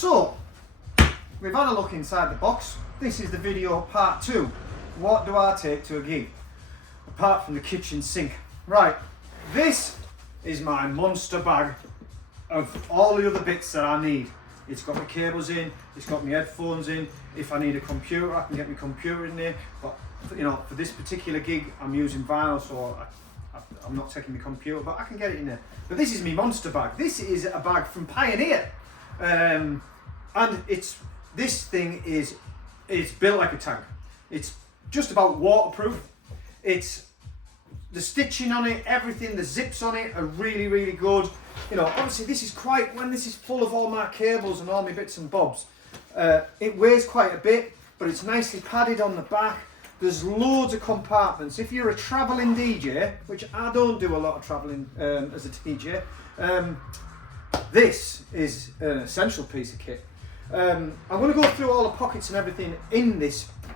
So, we've had a look inside the box. This is the video part 2. What do I take to a gig? Apart from the kitchen sink. Right, this is my monster bag of all the other bits that I need. It's got my cables in, it's got my headphones in. If I need a computer, I can get my computer in there. But you know, for this particular gig, I'm using vinyl, so I'm not taking my computer, but I can get it in there. But this is my monster bag. This is a bag from Pioneer, and this thing is built like a tank. It's just about waterproof. It's the stitching on it, everything, the zips on it are really, really good. You know, obviously this is quite, when this is full of all my cables and all my bits and bobs, it weighs quite a bit, but it's nicely padded on the back. There's loads of compartments. If you're a travelling DJ, which I don't do a lot of travelling as a DJ, this is an essential piece of kit. I'm going to go through all the pockets and everything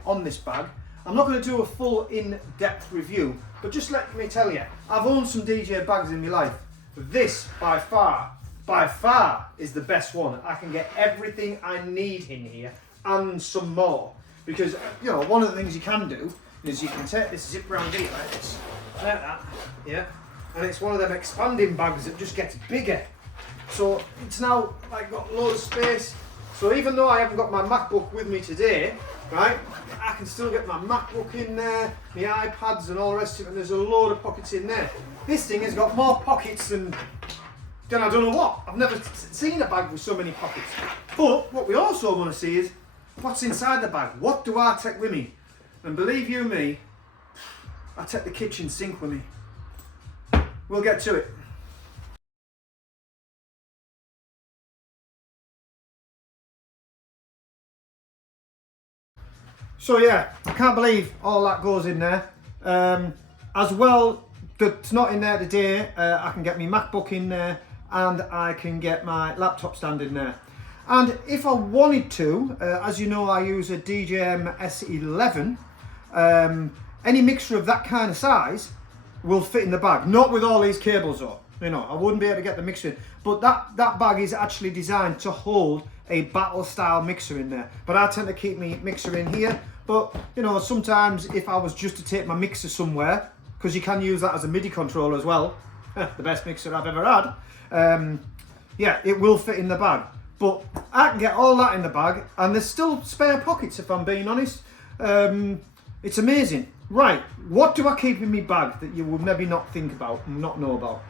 on this bag. I'm not going to do a full in-depth review, but just let me tell you, I've owned some DJ bags in my life. This, by far, is the best one. I can get everything I need in here and some more. Because, you know, one of the things you can do is you can take this zip round here like this, like that, yeah, and it's one of them expanding bags that just gets bigger. So it's now like got loads of space. So even though I haven't got my MacBook with me today, right, I can still get my MacBook in there, my iPads and all the rest of it, and there's a load of pockets in there. This thing has got more pockets than I don't know what. I've never seen a bag with so many pockets. But what we also want to see is what's inside the bag. What do I take with me? And believe you me, I take the kitchen sink with me. We'll get to it. So yeah, I can't believe all that goes in there. As well, that's not in there today, I can get my MacBook in there and I can get my laptop stand in there. And if I wanted to, as you know, I use a djc-rucksack. Any mixture of that kind of size will fit in the bag. Not with all these cables though. You know, I wouldn't be able to get the mixer in. But that bag is actually designed to hold a battle style mixer in there. But I tend to keep my mixer in here. But, you know, sometimes if I was just to take my mixer somewhere, because you can use that as a MIDI controller as well, the best mixer I've ever had, yeah, it will fit in the bag. But I can get all that in the bag, and there's still spare pockets if I'm being honest. It's amazing. Right, what do I keep in my bag that you would maybe not think about and not know about?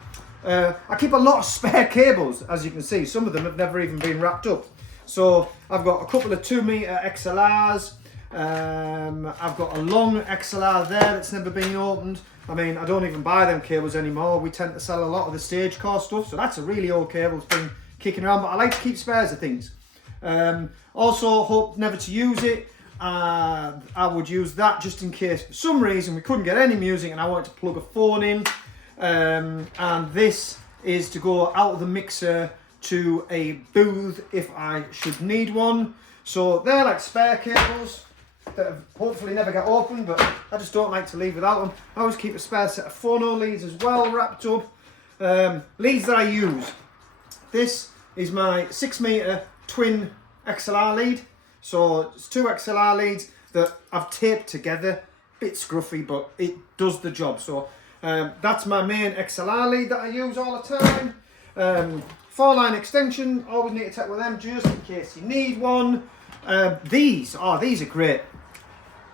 I keep a lot of spare cables, as you can see. Some of them have never even been wrapped up. So I've got a couple of 2-meter XLRs. I've got a long XLR there that's never been opened. I mean, I don't even buy them cables anymore. We tend to sell a lot of the stage core stuff, so that's a really old cable that's been kicking around, but I like to keep spares of things. Also, hope never to use it. I would use that just in case for some reason we couldn't get any music and I wanted to plug a phone in. And this is to go out of the mixer to a booth if I should need one. So they're like spare cables that hopefully never get opened, but I just don't like to leave without them. I always keep a spare set of phono leads as well wrapped up. Leads that I use. This is my 6-meter twin XLR lead. So it's 2 XLR leads that I've taped together. Bit scruffy, but it does the job. So that's my main XLR lead that I use all the time. 4-line extension, always need to take with them just in case you need one. These are great.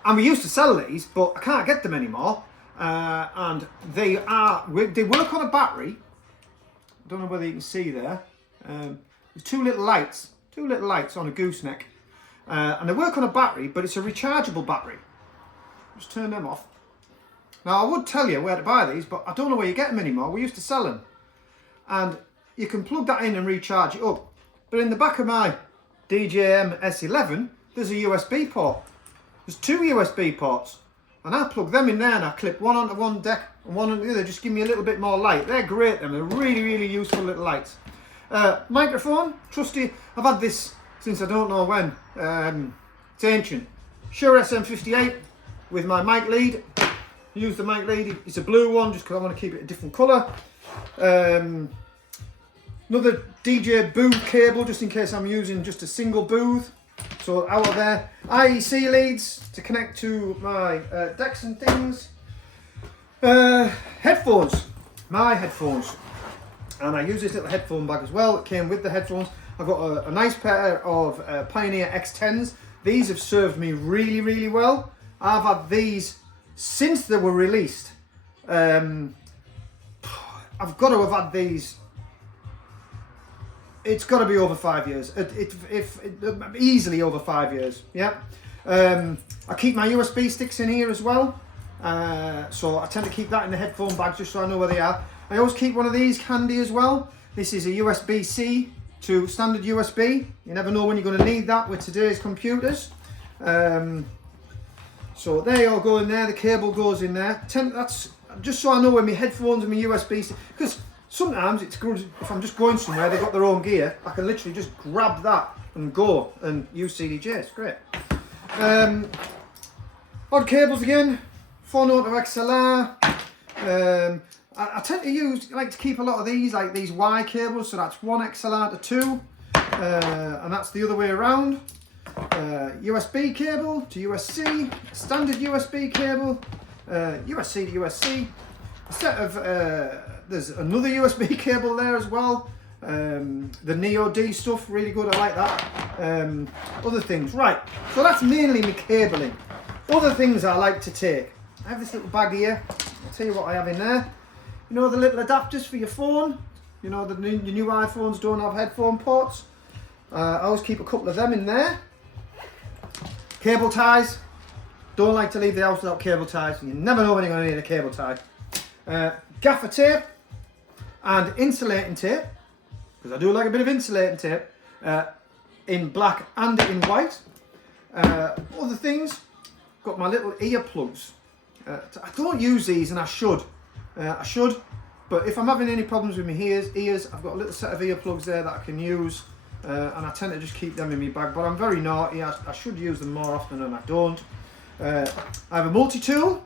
And we used to sell these, but I can't get them anymore. And they work on a battery. I don't know whether you can see there. There's two little lights on a gooseneck. And they work on a battery, but it's a rechargeable battery. Just turn them off. Now I would tell you where to buy these, but I don't know where you get them anymore. We used to sell them. And you can plug that in and recharge it up. But in the back of my DJM S11, there's a USB port. There's 2 USB ports. And I plug them in there and I clip one onto one deck and one onto the other, just give me a little bit more light. They're great, them. They're really, really useful little lights. Microphone, trusty. I've had this since I don't know when. It's ancient. Shure SM58 with my mic lead. Use the mic lead. It's a blue one just because I want to keep it a different colour. Another DJ booth cable, just in case I'm using just a single booth. So out of there, IEC leads to connect to my decks and things. Headphones, my headphones. And I use this little headphone bag as well. It came with the headphones. I've got a nice pair of Pioneer X10s. These have served me really, really well. I've had these since they were released. I've got to have had these. It's got to be over 5 years. Easily over 5 years. Yeah. I keep my USB sticks in here as well. So I tend to keep that in the headphone bag just so I know where they are. I always keep one of these handy as well. This is a USB-C to standard USB. You never know when you're going to need that with today's computers. So they all go in there, the cable goes in there. That's just so I know where my headphones and my USB-C, because sometimes it's good if I'm just going somewhere, they've got their own gear, I can literally just grab that and go and use CDJ, it's great. Odd cables again, 4-note to XLR. I tend to like to keep a lot of these, like these Y cables, so that's 1 XLR to 2, and that's the other way around. USB cable to USB, standard USB cable, USB to USB. A set of, there's another USB cable there as well. The Neo D stuff, really good, I like that. Other things, right, so that's mainly my cabling. Other things I like to take. I have this little bag here, I'll tell you what I have in there. You know the little adapters for your phone? You know the new iPhones don't have headphone ports? I always keep a couple of them in there. Cable ties. Don't like to leave the house without cable ties. You never know when you're going to need a cable tie. Gaffer tape and insulating tape, because I do like a bit of insulating tape, in black and in white. Other things, got my little earplugs. I don't use these and I should, but if I'm having any problems with my ears, I've got a little set of earplugs there that I can use, and I tend to just keep them in my bag, but I'm very naughty, I should use them more often than I don't. I have a multi-tool,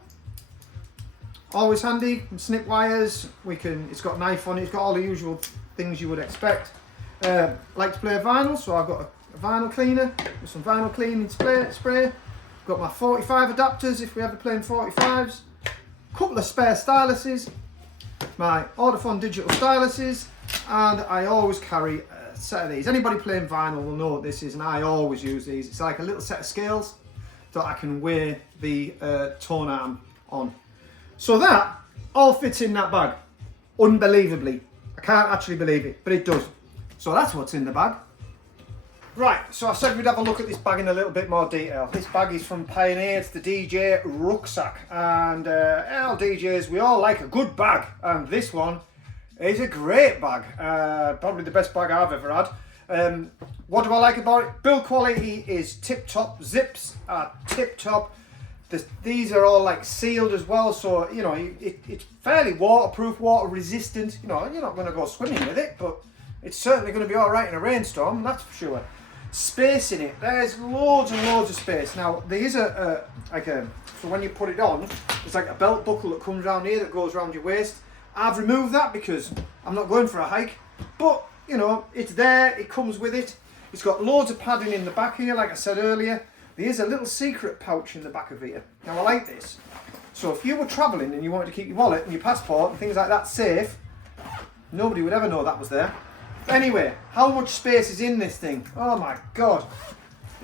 always handy, snip wires, it's got a knife on it, it's got all the usual things you would expect. Like to play vinyl, so I've got a vinyl cleaner with some vinyl cleaning spray. Got my 45 adapters if we ever playing 45s. Couple of spare styluses, my Audifon digital styluses, and I always carry a set of these. Anybody playing vinyl will know what this is, and I always use these. It's like a little set of scales that I can weigh the tone arm on. So that all fits in that bag, unbelievably. I can't actually believe it, but it does. So that's what's in the bag. Right, so I said we'd have a look at this bag in a little bit more detail. This bag is from Pioneer, it's the DJ-rucksack. And all DJs, we all like a good bag. And this one is a great bag. Probably the best bag I've ever had. What do I like about it? Build quality is tip-top. Zips are tip-top. These are all like sealed as well, so you know it's fairly waterproof, water resistant. You know, you're not going to go swimming with it, but it's certainly going to be all right in a rainstorm, that's for sure. Space in it, there's loads and loads of space. Now there is so when you put it on, there's like a belt buckle that comes around here that goes around your waist. I've removed that because I'm not going for a hike, but you know it's there, it comes with it. It's got loads of padding in the back here, like I said earlier. There's a little secret pouch in the back of here. Now I like this. So if you were travelling and you wanted to keep your wallet and your passport and things like that safe, nobody would ever know that was there. Anyway, how much space is in this thing? Oh my God.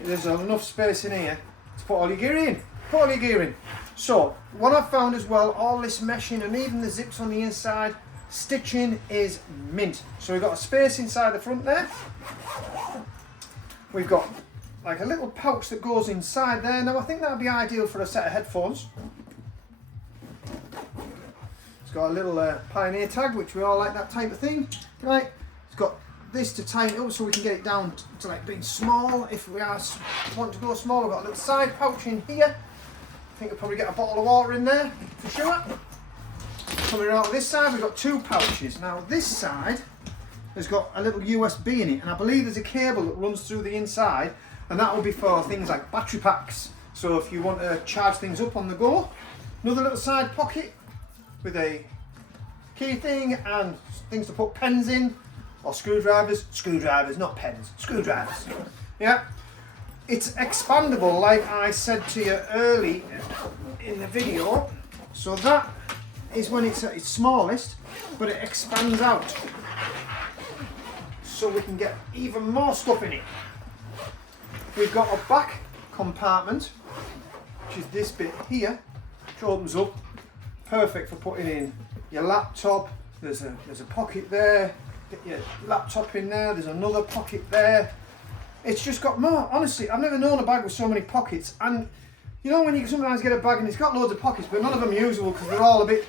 There's enough space in here to put all your gear in. Put all your gear in. So, what I've found as well, all this meshing and even the zips on the inside, stitching is mint. So we've got a space inside the front there. We've got like a little pouch that goes inside there. Now I think that would be ideal for a set of headphones. It's got a little Pioneer tag, which we all like that type of thing, right? It's got this to tighten it up so we can get it down to like being small. If we want to go small, we've got a little side pouch in here. I think we'll probably get a bottle of water in there for sure. Coming out of this side, we've got two pouches. Now this side has got a little USB in it, and I believe there's a cable that runs through the inside, and that will be for things like battery packs. So if you want to charge things up on the go. Another little side pocket with a key thing and things to put pens in. or screwdrivers, not pens, screwdrivers. Yeah, it's expandable, like I said to you early in the video. So that is when it's at its smallest, but it expands out, so we can get even more stuff in it. We've got a back compartment, which is this bit here, which opens up, perfect for putting in your laptop. There's a pocket there, get your laptop in there, there's another pocket there. It's just got more, honestly, I've never known a bag with so many pockets. And you know when you sometimes get a bag and it's got loads of pockets, but none of them are usable because they're all a bit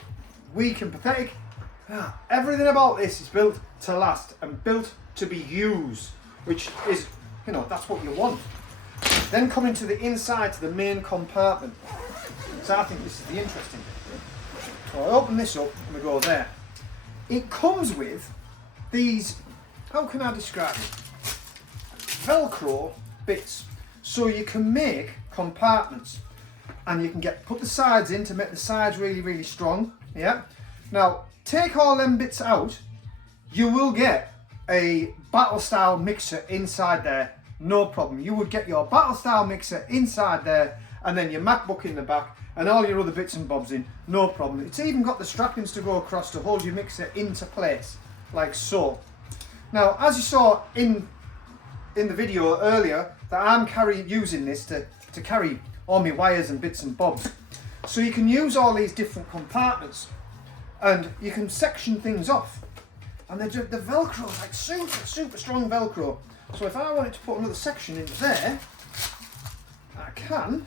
weak and pathetic. Everything about this is built to last and built to be used, which is, you know, that's what you want. Then coming to the inside, to the main compartment. So I think this is the interesting bit. So I open this up and we go there. It comes with these, how can I describe it? Velcro bits. So you can make compartments and you can put the sides in to make the sides really, really strong. Yeah. Now, take all them bits out, you will get a battle style mixer inside there, no problem. You would get your battle style mixer inside there, and then your MacBook in the back, and all your other bits and bobs in, no problem. It's even got the strappings to go across to hold your mixer into place, like so. Now, as you saw in the video earlier, that I'm using this to carry all my wires and bits and bobs. So you can use all these different compartments, and you can section things off. And the Velcro is like super strong Velcro. So if I wanted to put another section in there, I can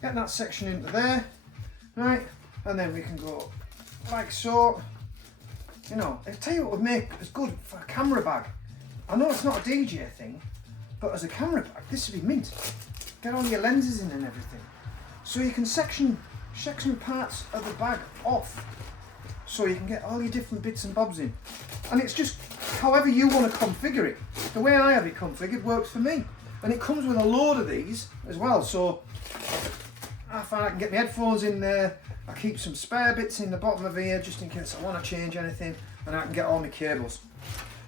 get that section into there, right? And then we can go like so. You know, I'll tell you what would make as good for a camera bag. I know it's not a DJ thing, but as a camera bag, this would be mint. Get all your lenses in and everything. So you can section parts of the bag off, so you can get all your different bits and bobs in. And it's just however you want to configure it. The way I have it configured works for me. And it comes with a load of these as well, so I find I can get my headphones in there. I keep some spare bits in the bottom of here just in case I want to change anything, and I can get all my cables.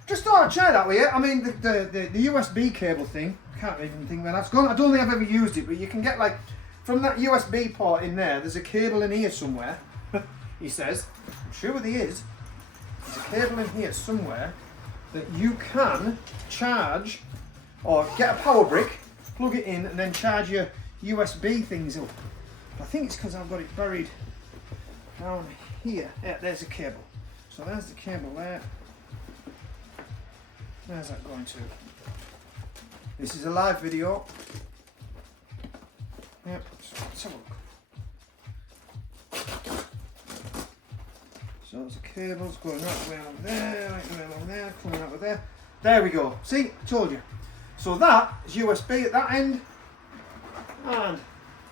Just thought I'd share that with you. I mean, the USB cable thing, I can't even think where that's gone. I don't think I've ever used it, but you can get like, from that USB port in there's a cable in here somewhere, he says. I'm sure there is. There's a cable in here somewhere that you can charge, or get a power brick, plug it in, and then charge your USB things up. I think it's because I've got it buried down here. Yeah, there's a cable. So there's the cable there. Where's that going to? This is a live video. Yep, so let's have a look. So there's the cables going right the way along there, right the way along there, coming out of there. There we go. See, I told you. So that is USB at that end, and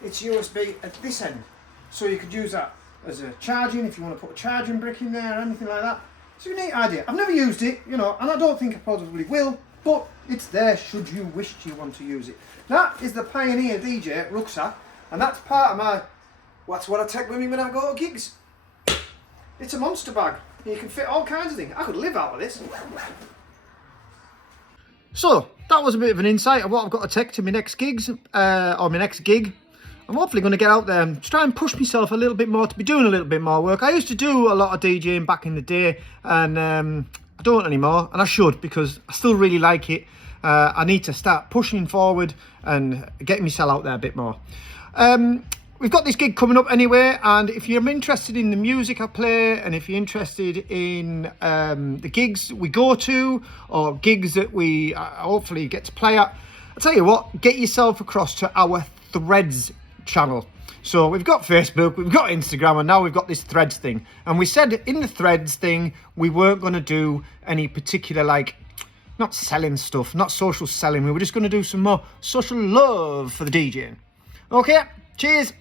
it's USB at this end. So you could use that as a charging, if you want to put a charging brick in there or anything like that. It's a neat idea. I've never used it, you know, and I don't think I probably will, but it's there should you wish you want to use it. That is the Pioneer DJ rucksack, and that's part of my, that's what I take with me when I go to gigs. It's a monster bag. You can fit all kinds of things. I could live out of this. So that was a bit of an insight of what I've got to take to my next gigs, or my next gig. I'm hopefully going to get out there and try and push myself a little bit more to be doing a little bit more work. I used to do a lot of DJing back in the day, and I don't anymore, and I should, because I still really like it. I need to start pushing forward and getting myself out there a bit more. We've got this gig coming up anyway, and if you're interested in the music I play, and if you're interested in the gigs we go to, or gigs that we hopefully get to play at, I'll tell you what, get yourself across to our Threads channel. So we've got Facebook, we've got Instagram, and now we've got this Threads thing. And we said in the Threads thing, we weren't going to do any particular, like, not selling stuff, not social selling. We were just going to do some more social love for the DJing. Okay, cheers.